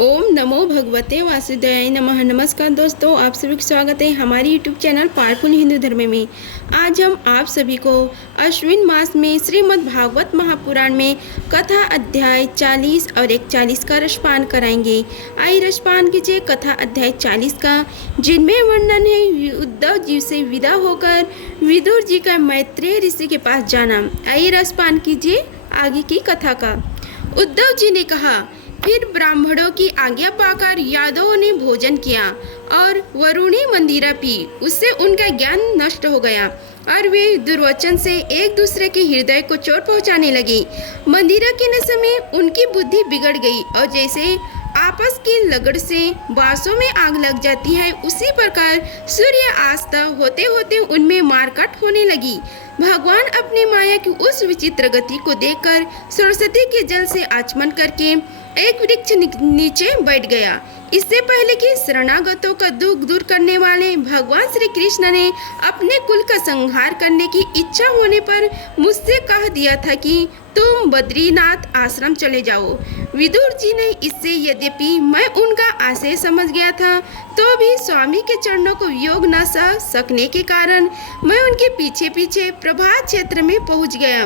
ओम नमो भगवते वासुदेवाय नमः। नमस्कार दोस्तों, आप सभी का स्वागत है हमारे यूट्यूब चैनल पारकुल हिंदू धर्म में। आज हम आप सभी को अश्विन मास में श्रीमद् भागवत महापुराण में कथा अध्याय 40 और 41 का रसपान कराएंगे। आइए रसपान कीजिए कथा अध्याय 40 का, जिनमें वर्णन है उद्धव जी से विदा होकर विदुर जी का मैत्रेय ऋषि के पास जाना। आइए रसपान कीजिए आगे की कथा का। उद्धव जी ने कहा, फिर ब्राह्मणों की आज्ञा पाकर यादवों ने भोजन किया और वरुणी मंदिरा पी। उससे उनका ज्ञान नष्ट हो गया और वे दुर्वचन से एक दूसरे के हृदय को चोट पहुंचाने लगे। मंदिरा के नशे में उनकी बुद्धि बिगड़ गई और जैसे आपस की लगड़ से बांसों में आग लग जाती है, उसी प्रकार सूर्य अस्त होते होते उनमें मारकाट होने लगी। भगवान अपनी माया की उस विचित्र गति को देखकर सरस्वती के जल से आचमन करके एक वृक्ष नीचे बैठ गया। इससे पहले कि शरणागतों का दुख दूर करने वाले भगवान श्री कृष्ण ने अपने कुल का संहार करने की इच्छा होने पर मुझसे कह दिया था कि तुम बद्रीनाथ आश्रम चले जाओ। विदुर जी ने इससे यद्यपि मैं उनका आशय समझ गया था, तो भी स्वामी के चरणों को वियोग न सह सकने के कारण मैं उनके पीछे पीछे प्रभात क्षेत्र में पहुंच गया।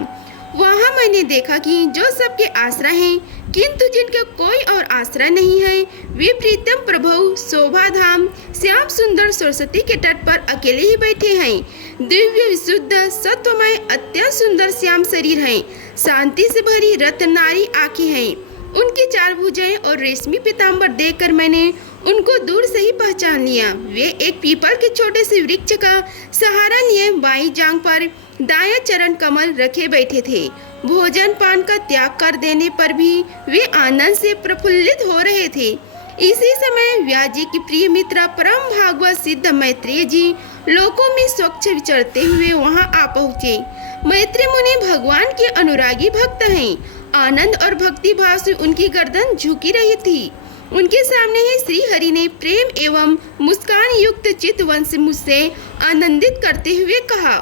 वहां मैंने देखा कि जो सबके आश्रय हैं, किंतु जिनका कोई और आश्रय नहीं है, वे प्रीतम प्रभु शोभा धाम श्याम सुंदर सरस्वती के तट पर अकेले ही बैठे हैं। दिव्य विशुद्ध सत्वमय अत्यंत सुंदर श्याम शरीर है, शांति से भरी रत्न नारी आंखें हैं। उनकी चार भुजाएं और रेशमी पीताम्बर देखकर मैंने उनको दूर से ही पहचान लिया। वे एक पीपल के छोटे से वृक्ष का सहारा लिए बाई जांग पर दाया चरण कमल रखे बैठे थे। भोजन पान का त्याग कर देने पर भी वे आनंद से प्रफुल्लित हो रहे थे। इसी समय व्यास जी की प्रिय मित्र परम भागवत सिद्ध मैत्रेय जी लोकों में स्वच्छ विचरते हुए वहां आ पहुँचे। मैत्रेय मुनि भगवान के अनुरागी भक्त हैं। आनंद और भक्ति भाव से उनकी गर्दन झुकी रही थी। उनके सामने ही श्री हरि ने प्रेम एवं मुस्कान युक्त चितवन से मुझसे आनंदित करते हुए कहा।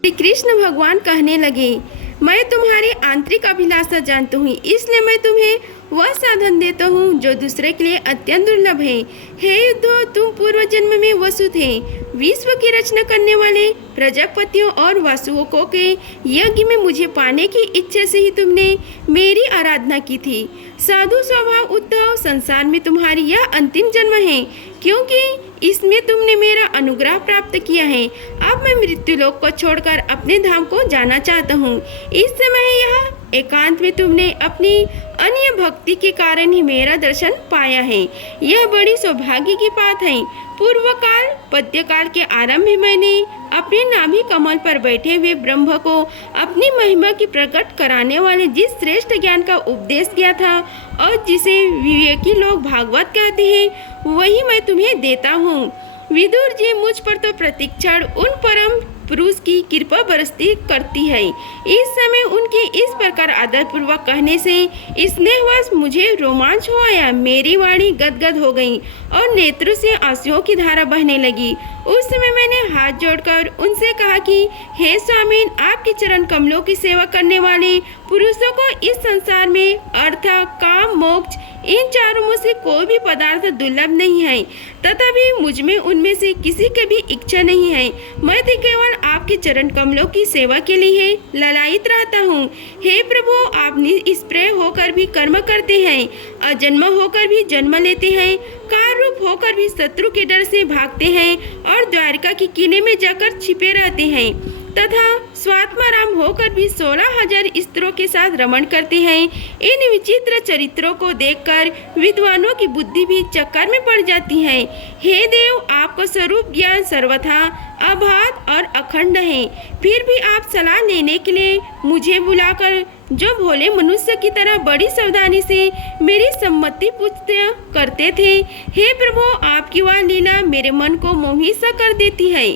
श्री कृष्ण भगवान कहने लगे, मैं तुम्हारी आंतरिक अभिलाषा जानता हूँ, इसलिए मैं तुम्हें वह साधन देता हूँ जो दूसरे के लिए अत्यंत दुर्लभ है। हे युद्धो, तुम पूर्व जन्म में वसु थे। विश्व की रचना करने वाले प्रजापतियों और वासुओं के यज्ञ में मुझे पाने की इच्छा से ही तुमने मेरी आराधना की थी। साधु स्वभाव उद्धव, संसार में तुम्हारी यह अंतिम जन्म है, क्योंकि इसमें तुमने मेरा अनुग्रह प्राप्त किया है। अब मैं मृत्युलोक को छोड़कर अपने धाम को जाना चाहता हूँ। इस समय यह एकांत में तुमने अपनी अन्य भक्ति के कारण ही मेरा दर्शन पाया है। यह बड़ी सौभाग्य की बात है। पूर्व काल पद्यकाल के आरंभ में मैंने अपने नाभि कमल पर बैठे हुए ब्रह्म को अपनी महिमा की प्रकट कराने वाले जिस श्रेष्ठ ज्ञान का उपदेश किया था और जिसे विवेकी लोग भागवत कहते हैं, वही मैं तुम्हें देता हूँ। विदुर जी, मुझ पर तो प्रतिक्षण उन परम पुरुष की कृपा बरसती करती है। इस समय उनके इस प्रकार आदर पूर्वक कहने से स्नेहवश मुझे रोमांच हो आया। मेरी वाणी गदगद हो गई और नेत्रों से आंसुओं की धारा बहने लगी। उस समय मैंने हाथ जोड़कर उनसे कहा कि हे स्वामी, आपके चरण कमलों की सेवा करने वाले पुरुषों को इस संसार में अर्थ, काम, मोक्ष इन चारों में से कोई भी पदार्थ दुर्लभ नहीं है, तथापि मुझ में उनमें से किसी की भी इच्छा नहीं है। मैं तो केवल आपके चरण कमलों की सेवा के लिए ललायित रहता हूँ। हे प्रभु, आप निष्प्रय होकर भी कर्म करते हैं, अजन्म होकर भी जन्म लेते हैं, कार रूप होकर भी शत्रु के डर से भागते हैं और द्वारका के किले में जाकर छिपे रहते हैं, तथा स्वात्माराम होकर भी 16,000 स्त्रियों के साथ रमण करते हैं। इन विचित्र चरित्रों को देखकर विद्वानों की बुद्धि भी चक्कर में पड़ जाती है। हे देव, आपका स्वरूप ज्ञान सर्वथा अबाध और अखंड है, फिर भी आप सलाह लेने के लिए मुझे बुलाकर जो भोले मनुष्य की तरह बड़ी सावधानी से मेरी सम्मति पूछते करते थे, हे प्रभु, आपकी वह लीला मेरे मन को मोहित सा कर देती है।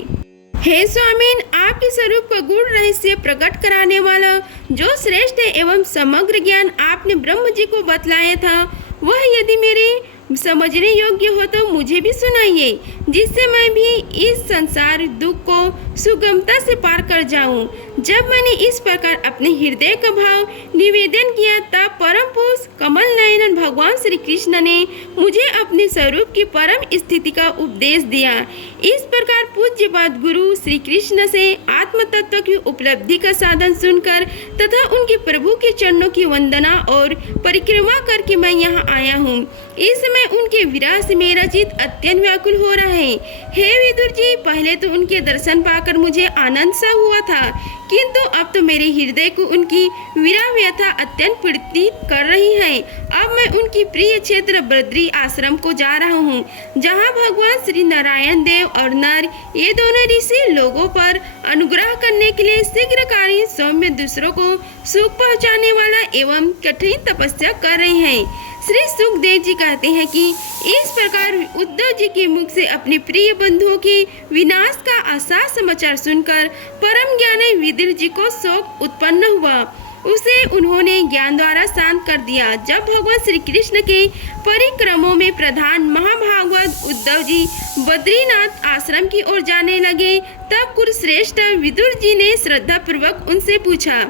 हे स्वामीन, आपके स्वरूप का गुण रहस्य प्रकट कराने वाला जो श्रेष्ठ एवं समग्र ज्ञान आपने ब्रह्म जी को बतलाया था, वह यदि मेरे समझने योग्य हो तो मुझे भी सुनाइए, जिससे मैं भी इस संसार दुख को सुगमता से पार कर जाऊं। जब मैंने इस प्रकार अपने हृदय का भाव निवेदन किया, तब परम पुरुष कमल नयन भगवान श्री कृष्ण ने मुझे अपने स्वरूप की परम स्थिति का उपदेश दिया। इस प्रकार पूज्यपाद गुरु श्री कृष्ण से आत्म तत्व की उपलब्धि का साधन सुनकर तथा उनके प्रभु के चरणों की वंदना और परिक्रमा करके मैं यहाँ आया हूँ। इस समय उनके विरह से मेरा चित अत्यंत व्याकुल हो रहा है। हे विदुर जी, पहले तो उनके दर्शन पाकर मुझे आनंद सा हुआ था, किंतु अब तो मेरे हृदय को उनकी विरह व्यथा अत्यंत पीड़ित कर रही है। अब मैं उनकी प्रिय क्षेत्र बद्री आश्रम को जा रहा हूँ, जहाँ भगवान श्री नारायण देव और नर ये दोनों ऋषि लोगों पर अनुग्रह करने के लिए शीघ्रकारी सौम्य दूसरों को सुख पहुँचाने वाला एवं कठिन तपस्या कर रहे हैं। श्री सुखदेव जी कहते हैं कि इस प्रकार उद्धव जी के मुख से अपने प्रिय बंधुओं के विनाश का आशा समाचार सुनकर परम ज्ञानी विदुर जी को शोक उत्पन्न हुआ। उसे उन्होंने ज्ञान द्वारा शांत कर दिया। जब भगवान श्री कृष्ण के परिक्रमों में प्रधान महाभागवत उद्धव जी बद्रीनाथ आश्रम की ओर जाने लगे, तब कुरुश्रेष्ठ विदुर जी ने श्रद्धा पूर्वक उनसे पूछा।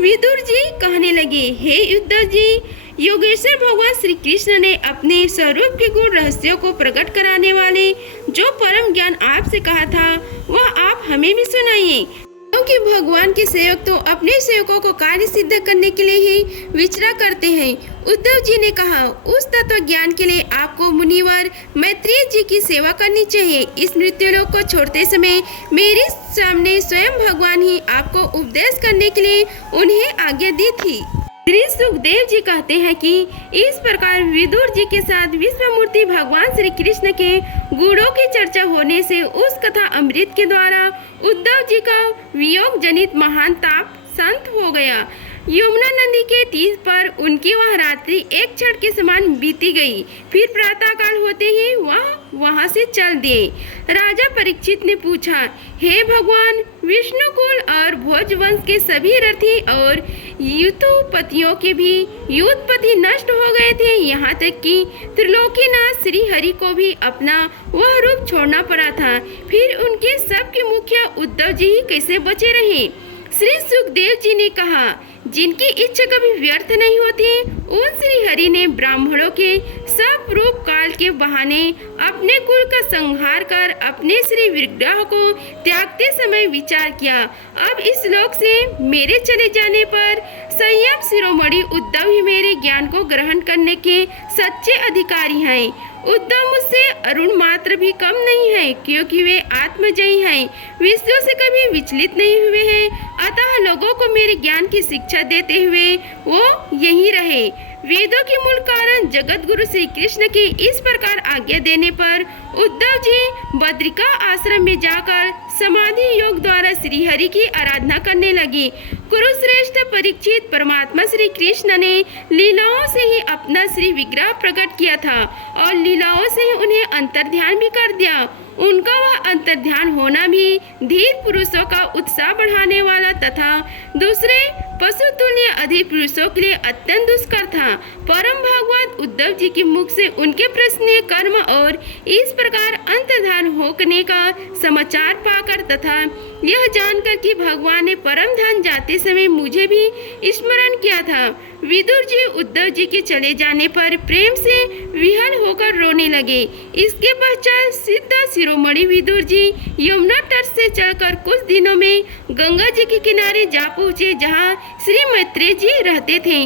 विदुर जी कहने लगे, हे उद्धव जी, योगेश्वर भगवान श्री कृष्ण ने अपने स्वरूप के गुण रहस्यों को प्रकट कराने वाले जो परम ज्ञान आपसे कहा था, वह आप हमें भी सुनाइए, क्योंकि भगवान के सेवक तो अपने सेवकों को कार्य सिद्ध करने के लिए ही विचरा करते हैं। उद्धव जी ने कहा, उस तत्व ज्ञान के लिए आपको मुनिवर मैत्रेय जी की सेवा करनी चाहिए। इस मृत्युलोक को छोड़ते समय मेरे सामने स्वयं भगवान ही आपको उपदेश करने के लिए उन्हें आज्ञा दी थी। श्री सुखदेव जी कहते हैं कि इस प्रकार विदुर जी के साथ विश्वमूर्ति भगवान श्री कृष्ण के गुणों की चर्चा होने से उस कथा अमृत के द्वारा उद्धव जी का वियोग जनित महान ताप शांत हो गया। यमुना नदी के तीर पर उनकी वह रात्रि एक क्षण के समान बीती गई। फिर प्रातःकाल होते ही वह वहां से चल दिए। राजा परीक्षित ने पूछा, हे भगवान, विष्णुकुल और भोज वंश के सभी रथी और युद्धपतियों के भी युद्धपति नष्ट हो गए थे। यहाँ तक कि त्रिलोकीनाथ श्री हरि को भी अपना वह रूप छोड़ना पड़ा था। फिर उनके सबके मुख्य उद्धव जी ही कैसे बचे रहे? श्री सुखदेव जी ने कहा, जिनकी इच्छा कभी व्यर्थ नहीं होती, उन श्री हरि ने ब्राह्मणों के सब रूप काल के बहाने अपने कुल का संहार कर अपने श्री विग्रह को त्यागते समय विचार किया। अब इस लोक से मेरे चले जाने पर संयम शिरोमणि उद्धव ही मेरे ज्ञान को ग्रहण करने के सच्चे अधिकारी हैं। उद्धव मुझसे अरुण मात्र भी कम नहीं है, क्योंकि वे आत्मजयी हैं, विषयों से कभी विचलित नहीं हुए हैं। अतः लोगों को मेरे ज्ञान की शिक्षा देते हुए वो यहीं रहे। वेदों के मूल कारण जगत गुरु श्री कृष्ण की इस प्रकार आज्ञा देने पर उद्धव जी बद्रिका आश्रम में जाकर समाधि योग द्वारा श्री हरि की आराधना करने लगे। कुरुश्रेष्ठ परीक्षित, परमात्मा श्री कृष्ण ने लीलाओं से ही अपना श्री विग्रह प्रकट किया था और लीलाओं से ही उन्हें अंतर्ध्यान भी कर दिया। उनका वह अंतर्ध्यान होना भी धीर पुरुषों का उत्साह बढ़ाने वाला तथा दूसरे पशु तुल्य अधिक पुरुषों के लिए अत्यंत दुष्कर था। परम भागवत उद्धव जी के मुख से उनके प्रश्नीय कर्म और इस प्रकार अंतर्ध्यान होने का समाचार पाकर तथा यह जानकर कि भगवान ने परम धाम जाते समय मुझे भी स्मरण किया था, विदुर जी उद्धव जी के चले जाने पर प्रेम से विहल होकर रोने लगे। इसके पश्चात सिद्ध शिरोमणि विदुर जी यमुना तट से चलकर कुछ दिनों में गंगा जी के किनारे जा पहुँचे, जहाँ श्री मैत्रेय जी रहते थे।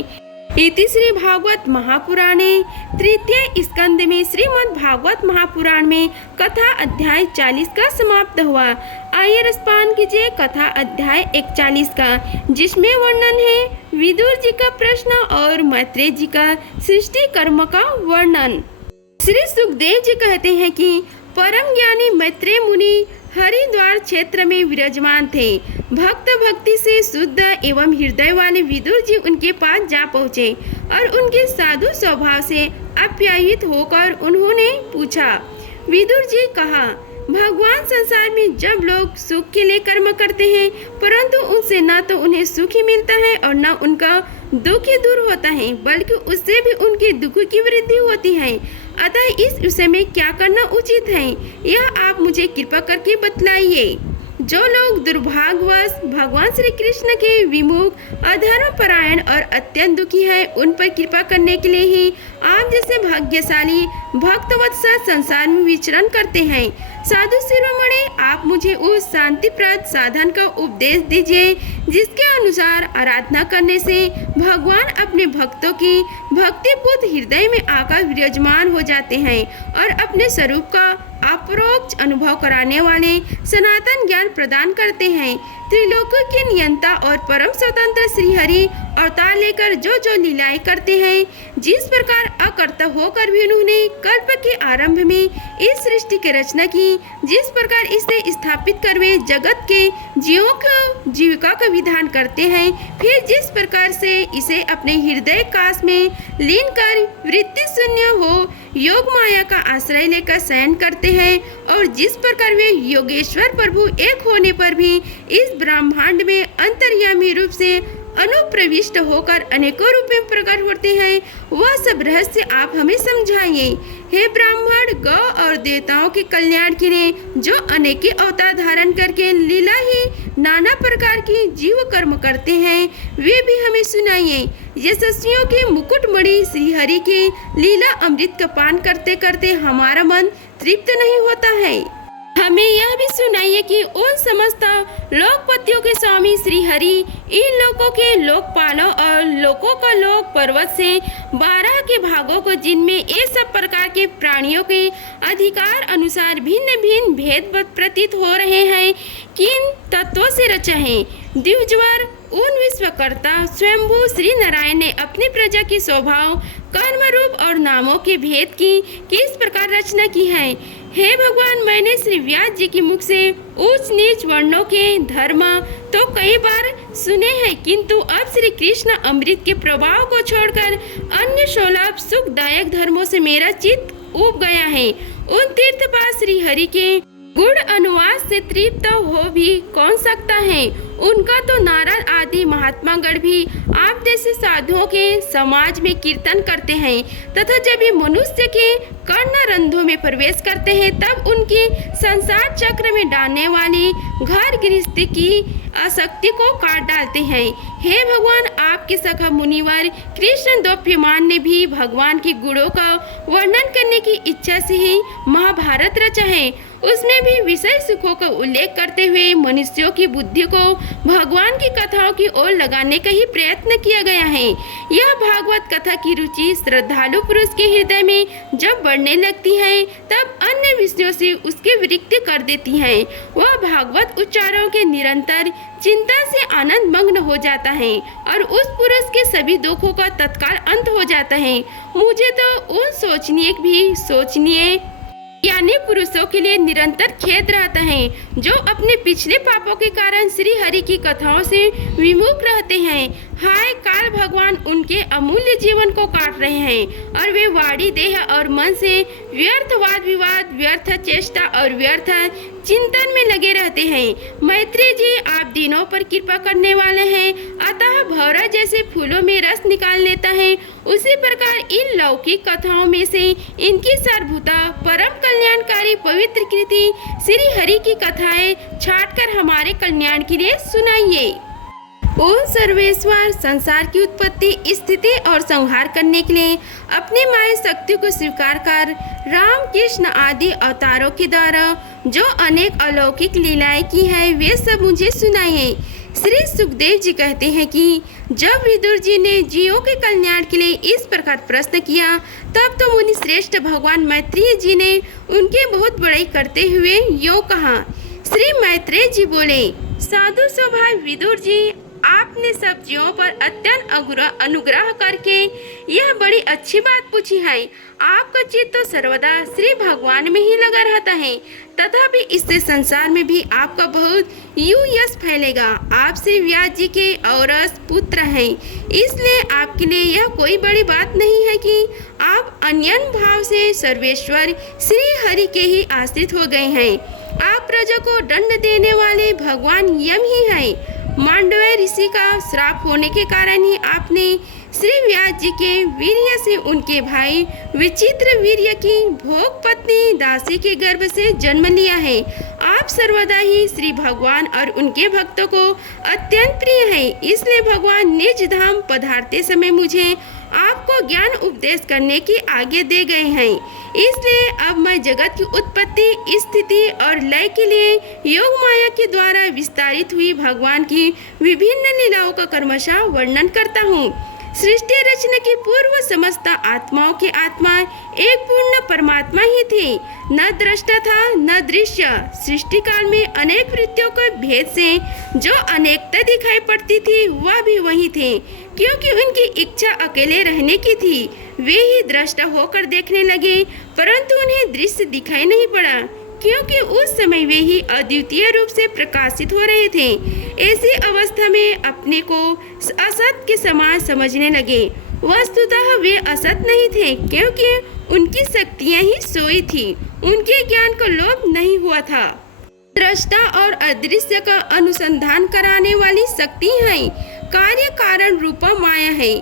इति श्री भागवत महापुराणे तृतीय स्कंद में श्रीमद् भागवत महापुराण में कथा अध्याय 40 का समाप्त हुआ। आइए रसपान कीजिए कथा अध्याय 41 का, जिसमें वर्णन है विदुर जी का प्रश्न और मैत्रेय जी का सृष्टि कर्म का वर्णन। श्री सुखदेव जी कहते हैं कि परम ज्ञानी मैत्रेय मुनि हरिद्वार क्षेत्र में विराजमान थे। भक्त भक्ति से शुद्ध एवं हृदय वाले विदुर जी उनके पास जा पहुँचे और उनके साधु स्वभाव से आप्यायित होकर उन्होंने पूछा। विदुर जी कहा, भगवान संसार में जब लोग सुख के लिए कर्म करते हैं, परंतु उनसे न तो उन्हें सुख ही मिलता है और न उनका दुख ही दूर होता है, बल्कि उससे भी उनके दुख की वृद्धि होती है। अतः इस विषय में क्या करना उचित है, यह आप मुझे कृपा करके बतलाइए। जो लोग दुर्भाग्यवश भगवान श्री कृष्ण के विमुख, अधर्मपरायण और अत्यंत दुखी हैं, उन पर कृपा करने के लिए ही आप जैसे भाग्यशाली भक्तवत्सल संसार में विचरण करते हैं। साधु शिरोमणि, आप मुझे उस शांतिप्रद साधन का उपदेश दीजिए जिसके अनुसार आराधना करने से भगवान अपने भक्तों की भक्तिपूत हृदय में आकर विराजमान हो जाते हैं और अपने स्वरूप का अपरोक्ष अनुभव कराने वाले सनातन ज्ञान प्रदान करते हैं। त्रिलोकों के नियंता और परम स्वतंत्र श्री हरि अवतार लेकर जो जो लीलाएं करते हैं, जिस प्रकार अकर्ता होकर भी उन्होंने कल्प के आरंभ में इस सृष्टि की रचना की, जिस प्रकार इसे स्थापित कर वे जगत के जीवों को जीविका का विधान करते हैं, फिर जिस प्रकार से इसे अपने हृदय काश में लीन कर वृत्ति शून्य हो योग माया का आश्रय लेकर शयन करते हैं, और जिस प्रकार वे योगेश्वर प्रभु एक होने पर भी इस ब्रह्मांड में अंतर्यामी रूप से अनुप्रविष्ट होकर अनेकों रूप में प्रकट होते हैं, वह सब रहस्य आप हमें समझाइए। हे ब्राह्मण, गौ और देवताओं के कल्याण के लिए जो अनेक अवतार धारण करके लीला ही नाना प्रकार की जीव कर्म करते हैं, वे भी हमें सुनाइए। यशस्वियों के मुकुटमणि श्री हरि की लीला अमृत का पान करते करते हमारा मन तृप्त नहीं होता है। हमें यह भी सुनाइए कि उन समस्त लोकपतियों के स्वामी श्री हरि इन लोकों के लोकपालों और लोकों का लोक पर्वत से 12 के भागों को, जिनमें ये सब प्रकार के प्राणियों के अधिकार अनुसार भिन्न भिन्न भेद प्रतीत हो रहे हैं, किन तत्वों से रचा है। द्विजवर उन विश्वकर्ता स्वयंभू श्री नारायण ने अपनी प्रजा की स्वभाव, कर्म रूप और नामों के भेद की किस प्रकार रचना की है। हे भगवान, मैंने श्री व्यास जी के मुख से ऊंच नीच वर्णों के धर्म तो कई बार सुने हैं, किंतु अब श्री कृष्ण अमृत के प्रभाव को छोड़कर अन्य 16 सुखदायक धर्मों से मेरा चित्त उब गया है। उन तीर्थपाल श्री हरि के गुण अनुवाद से तृप्त हो भी कौन सकता है। उनका तो नारद आदि महात्मागण भी आप जैसे साधुओं के समाज में कीर्तन करते हैं, तथा जब ये मनुष्य के कर्ण रंध्रों में प्रवेश करते हैं, तब उनकी संसार चक्र में डालने वाली घर गृहस्थी की आसक्ति को काट डालते हैं। हे भगवान, आपके सखा मुनिवर कृष्ण द्वैपायन ने भी भगवान के गुणों का वर्णन करने की इच्छा से ही महाभारत रचा है। उसमें भी विषय सुखों का उल्लेख करते हुए मनुष्यों की बुद्धि को भगवान की कथाओं की ओर लगाने का ही प्रयत्न किया गया है। यह भागवत कथा की रुचि श्रद्धालु पुरुष के हृदय में जब बढ़ने लगती है, तब अन्य विषयों से उसकी विरक्ति कर देती है। वह भागवत उच्चारों के निरंतर चिंता से आनंद मग्न हो जाता है और उस पुरुष के सभी दुखों का तत्काल अंत हो जाता है। मुझे तो उन सोचनीय ज्ञानी पुरुषों के लिए निरंतर खेद रहता है, जो अपने पिछले पापों के कारण श्री हरि की कथाओं से विमुख रहते हैं। हाय काल भगवान उनके अमूल्य जीवन को काट रहे हैं और वे वाणी, देह और मन से व्यर्थ वाद विवाद, व्यर्थ चेष्टा और व्यर्थ चिंतन में लगे रहते हैं। मैत्री जी, आप दिनों पर कृपा करने वाले हैं, अतः भौरा जैसे फूलों में रस निकाल लेता है, उसी प्रकार इन लौकिक कथाओं में से इनकी सारभूता परम कल्याणकारी पवित्र कृति श्री हरि की कथाएं छांटकर हमारे कल्याण के लिए सुनाइए। ओम सर्वेश्वर संसार की उत्पत्ति, स्थिति और संहार करने के लिए अपनी माया शक्ति को स्वीकार कर राम कृष्ण आदि अवतारों के द्वारा जो अनेक अलौकिक लीलाएं की है, वे सब मुझे सुनाइए। श्री सुखदेव जी कहते हैं कि जब विदुर जी ने जीवों के कल्याण के लिए इस प्रकार प्रश्न किया, तब तो मुनि श्रेष्ठ भगवान मैत्रेय जी ने उनकी बहुत बड़ाई करते हुए यूँ कहा। श्री मैत्रेय जी बोले, साधु स्वभाव विदुर जी, आपने सब जीवों पर अत्यंत अनुग्रह करके यह बड़ी अच्छी बात पूछी है। आपका चित्त तो सर्वदा श्री भगवान में ही लगा रहता है, तथापि इससे संसार में भी आपका बहुत यश फैलेगा। आप श्री व्यास जी के औरस पुत्र हैं, इसलिए आपके लिए यह कोई बड़ी बात नहीं है कि आप अन्यन भाव से सर्वेश्वर श्री हरि के ही आश्रित हो गए हैं। आप प्रजा को दंड देने वाले भगवान यम ही हैं। मांडव्य ऋषि का श्राप होने के कारण ही आपने श्री व्यास जी के वीर्य से उनके भाई विचित्र वीर्य की भोग पत्नी दासी के गर्भ से जन्म लिया है। आप सर्वदा ही श्री भगवान और उनके भक्तों को अत्यंत प्रिय है, इसलिए भगवान निज धाम पधारते समय मुझे आपको ज्ञान उपदेश करने की आज्ञा दे गए हैं। इसलिए अब मैं जगत की उत्पत्ति, स्थिति और लय के लिए योग माया के द्वारा विस्तारित हुई भगवान की विभिन्न लीलाओं का क्रमशः वर्णन करता हूँ। सृष्टि रचना की पूर्व समस्त आत्माओं की आत्मा एक पूर्ण परमात्मा ही थी, न दृष्टा था न दृश्य। सृष्टि काल में अनेक वृत्तियों के भेद से जो अनेकता दिखाई पड़ती थी वह भी वही थे, क्योंकि उनकी इच्छा अकेले रहने की थी। वे ही दृष्टा होकर देखने लगे, परंतु उन्हें दृश्य दिखाई नहीं पड़ा, क्योंकि उस समय वे ही अद्वितीय रूप से प्रकाशित हो रहे थे। ऐसी अवस्था में अपने को असत के समान समझने लगे। वस्तुतः वे असत नहीं थे, क्योंकि उनकी शक्तियां ही सोई थी, उनके ज्ञान को लोप नहीं हुआ था। दृष्टा और अदृश्य का अनुसंधान कराने वाली शक्ति है, कार्य कारण रूपा माया है।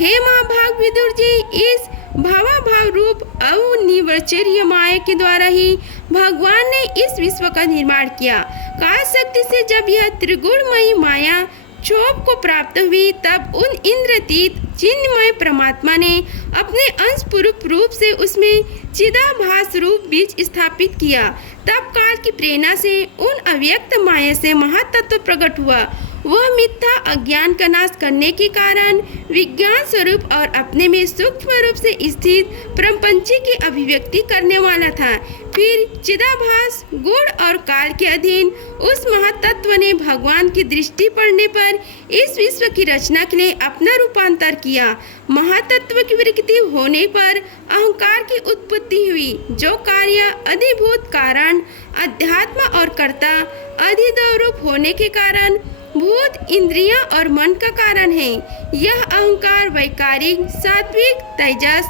हे महाभाग विदुर जी, इस भावाभाव रूप अनिर्वचनीय माया के द्वारा ही भगवान ने इस विश्व का निर्माण किया। काल शक्ति से जब यह त्रिगुणमयी माया क्षोभ को प्राप्त हुई, तब उन इंद्रतीत चिन्मय परमात्मा ने अपने अंशपूर्वक रूप से उसमें चिदाभास रूप बीज स्थापित किया। तब काल की प्रेरणा से उन अव्यक्त माया से महातत्व प्रकट हुआ। वह मिथ्या अज्ञान का नाश करने के कारण विज्ञान स्वरूप और अपने में सूक्ष्म रूप से स्थित प्रपंची की अभिव्यक्ति करने वाला था। फिर चिदाभास गुण और काल के अधीन उस महातत्व ने भगवान की दृष्टि पड़ने पर इस विश्व की रचना के लिए अपना रूपांतर किया। महातत्व की विकृति होने पर अहंकार की उत्पत्ति हुई, जो कार्य अधिभूत कारण अध्यात्म और कर्ता अधिदैव होने के कारण भूत, इंद्रियां और मन का कारण है। यह अहंकार वैकारिक, सात्विक, तेजस,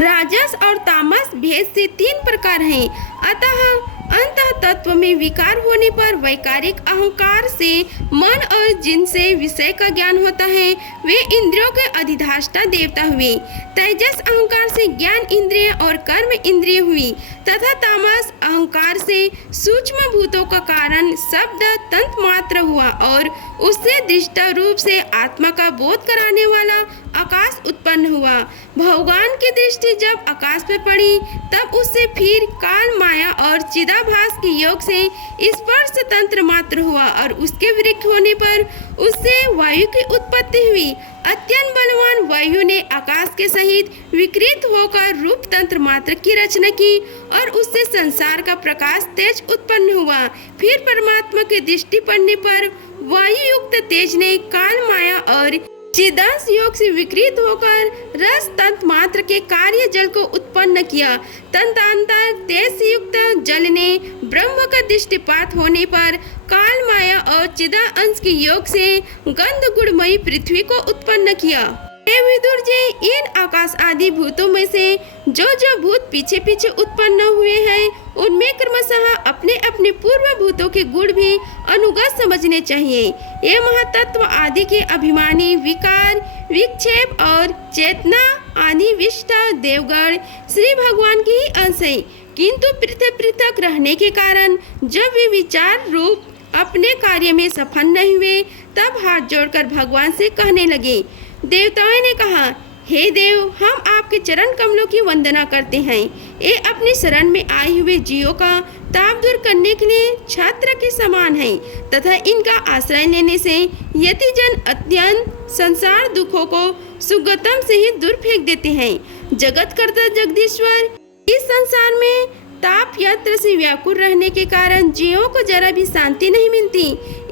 राजस और तामस भेद से 3 प्रकार हैं। अतः अंतः तत्व में विकार होने पर वैकारिक अहंकार से मन और जिनसे विषय का ज्ञान होता है वे इंद्रियों के अधिष्ठाता देवता हुए। तेजस अहंकार से ज्ञान इंद्रिय और कर्म इंद्रिय हुई, तथा तामस अहंकार से सूक्ष्म भूतों का कारण शब्द तंत्र मात्र हुआ और उससे दृष्टा रूप से आत्मा का बोध कराने वाला आकाश उत्पन्न हुआ। भगवान की दृष्टि जब आकाश पर पड़ी, तब उससे फिर काल, माया और चिदाभास के योग से स्पर्श तंत्र मात्र हुआ और उसके विरक्त होने पर उससे वायु की उत्पत्ति हुई। अत्यंत बलवान वायु ने आकाश के सहित विकृत होकर रूप तंत्र मात्र की रचना की और उससे संसार का प्रकाश तेज उत्पन्न हुआ। फिर परमात्मा की दृष्टि पड़ने पर वायु युक्त तेज ने काल, माया और चिदांश योग से विकृत होकर रस तंत्र मात्र के कार्य जल को उत्पन्न किया। तंत्रांतर तेज से युक्त जल ने ब्रह्म का दृष्टिपात होने पर काल, माया और चिदा अंश के योग से गंध गुणमयी पृथ्वी को उत्पन्न किया। हे विदुर जी, इन आकाश आदि भूतों में से जो जो भूत पीछे पीछे उत्पन्न हुए हैं, उनमें क्रमशः अपने अपने पूर्व भूतों के गुण भी अनुगत समझने चाहिए। ये महातत्व आदि के अभिमानी, विकार, विक्षेप और चेतना आदि विष्ट देवगण श्री भगवान के ही अंश है, किंतु पृथक पृथक रहने के कारण जब वे विचार रूप अपने कार्य में सफल नहीं हुए, तब हाथ जोड़कर भगवान से कहने लगे। देवताओं ने कहा, हे देव, हम आपके चरण कमलों की वंदना करते हैं। ये अपनी शरण में आए हुए जीवों का ताप दूर करने के लिए छात्र के समान है, तथा इनका आश्रय लेने से यति जन अत्यंत संसार दुखों को सुगतम से ही दूर फेंक देते हैं। जगत कर्ता जगदीश्वर, इस संसार में ताप यंत्र से व्याकुल रहने के कारण जीवों को जरा भी शांति नहीं मिलती।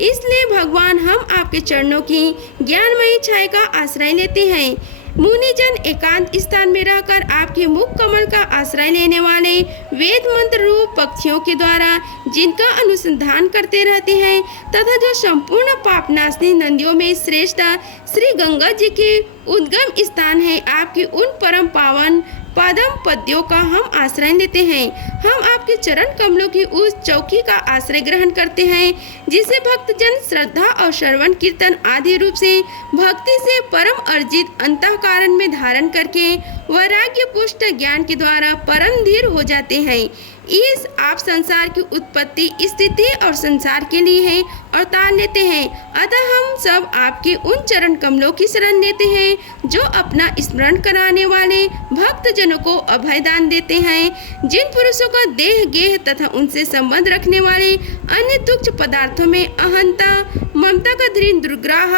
इसलिए भगवान, हम आपके चरणों की ज्ञानमयी छाया का आश्रय लेते हैं। मुनिजन एकांत स्थान में रहकर आपके मुख कमल का आश्रय लेने वाले वेद मंत्र रूप पक्षियों के द्वारा जिनका अनुसंधान करते रहते हैं, तथा जो संपूर्ण पापनाशनी नदियों में श्रेष्ठ श्री गंगा जी के उद्गम स्थान है, आपकी उन परम पावन पदम पद्यों का हम आश्रय लेते हैं। हम आपके चरण कमलों की उस चौकी का आश्रय ग्रहण करते हैं जिसे भक्तजन श्रद्धा और श्रवण कीर्तन आदि रूप से भक्ति से परम अर्जित अंतःकरण में धारण करके वैराग्य पुष्ट ज्ञान के द्वारा परम धीर हो जाते हैं। इस आप संसार की उत्पत्ति स्थिति और संसार के लिए है और तार लेते हैं। अतः हम सब आपके उन चरण कमलों की शरण लेते हैं जो अपना स्मरण कराने वाले भक्त जनों को अभय दान देते हैं। जिन पुरुषों का देह गेह तथा उनसे संबंध रखने वाले अन्य तुच्छ पदार्थों में अहंता ममता का दृढ़ दुर्ग्राह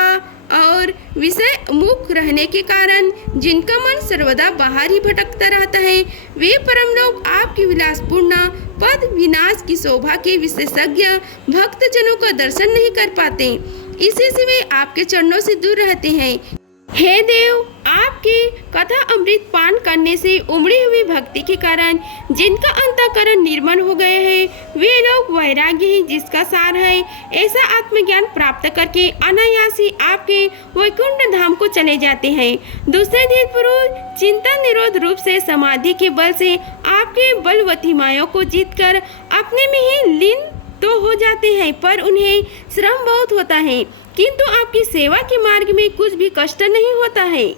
और विषय मुख रहने के कारण जिनका मन सर्वदा बाहर ही भटकता रहता है, वे परम लोग आपकी विलासपूर्ण पद विनाश की शोभा के विशेषज्ञ भक्त जनों का दर्शन नहीं कर पाते। इसी से वे आपके चरणों से दूर रहते हैं। हे देव, आपकी कथा अमृत पान करने से उमड़ी हुई भक्ति के कारण जिनका अंतःकरण निर्मल हो गए हैं, वे लोग वैराग्य ही जिसका सार है, ऐसा आत्मज्ञान प्राप्त करके अनायास ही आपके वैकुंठ धाम को चले जाते हैं। दूसरे दिन पुरुष चिंता निरोध रूप से समाधि के बल से आपके बलवती मायाओं को जीतकर अपने में ही लीन तो हो जाते हैं, पर उन्हें श्रम बहुत होता है, किंतु आपकी सेवा के मार्ग में कुछ भी कष्ट नहीं होता है।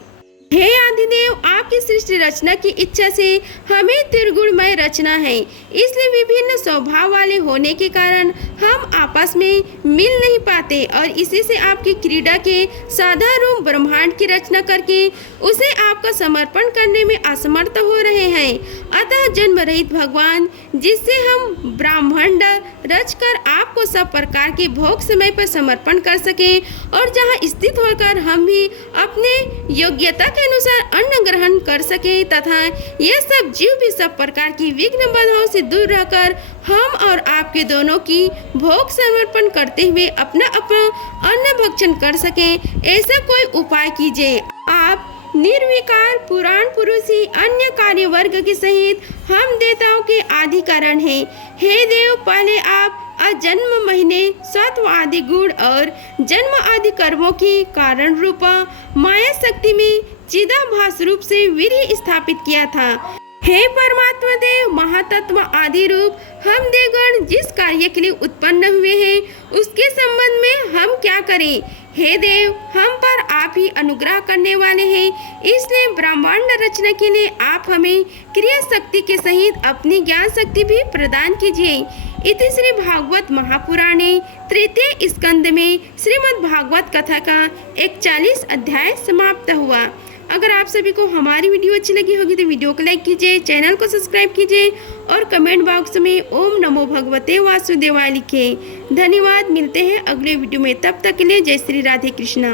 हे आदिदेव, आपकी सृष्टि रचना की इच्छा से हमें त्रिगुणमय रचना है, इसलिए विभिन्न स्वभाव वाले होने के कारण हम आपस में मिल नहीं पाते और इसी से आपकी क्रीड़ा के साधारण ब्रह्मांड की रचना करके उसे आपका समर्पण करने में असमर्थ हो रहे हैं। अतः जन्म रहित भगवान, जिससे हम ब्रह्मांड रचकर आपको सब प्रकार के भोग समय पर समर्पण कर सके और जहाँ स्थित होकर हम भी अपने योग्यता के अनुसार अन्न ग्रहण कर सके तथा यह सब जीव भी सब प्रकार की विघ्न बाधाओं से दूर रहकर हम और आपके दोनों की भोग समर्पण करते हुए अपना अन्न भक्षण कर सके, ऐसा कोई उपाय कीजिए। आप निर्विकार पुराण पुरुष ही अन्य कार्य वर्ग के सहित हम देवताओं के आदि कारण हैं। हे देव, पहले आप अजन्म महीने सत्व आदि गुण और जन्म आदि कर्मों की कारण रूपा माया शक्ति में चिदाभास रूप से वीर्य स्थापित किया था। हे परमात्मा देव, महातत्व आदि रूप हम देवगण जिस कार्य के लिए उत्पन्न हुए हैं उसके संबंध में हम क्या करें। हे देव, हम पर आप ही अनुग्रह करने वाले हैं, इसलिए ब्रह्मांड रचना के लिए आप हमें क्रिया शक्ति के सहित अपनी ज्ञान शक्ति भी प्रदान कीजिए। इति श्री भागवत महापुराणे तृतीय स्कंद में श्रीमद् भागवत कथा का 41 अध्याय समाप्त हुआ। अगर आप सभी को हमारी वीडियो अच्छी लगी होगी तो वीडियो को लाइक कीजिए, चैनल को सब्सक्राइब कीजिए और कमेंट बॉक्स में ओम नमो भगवते वासुदेवाय लिखें। धन्यवाद। मिलते हैं अगले वीडियो में, तब तक के लिए जय श्री राधे कृष्णा।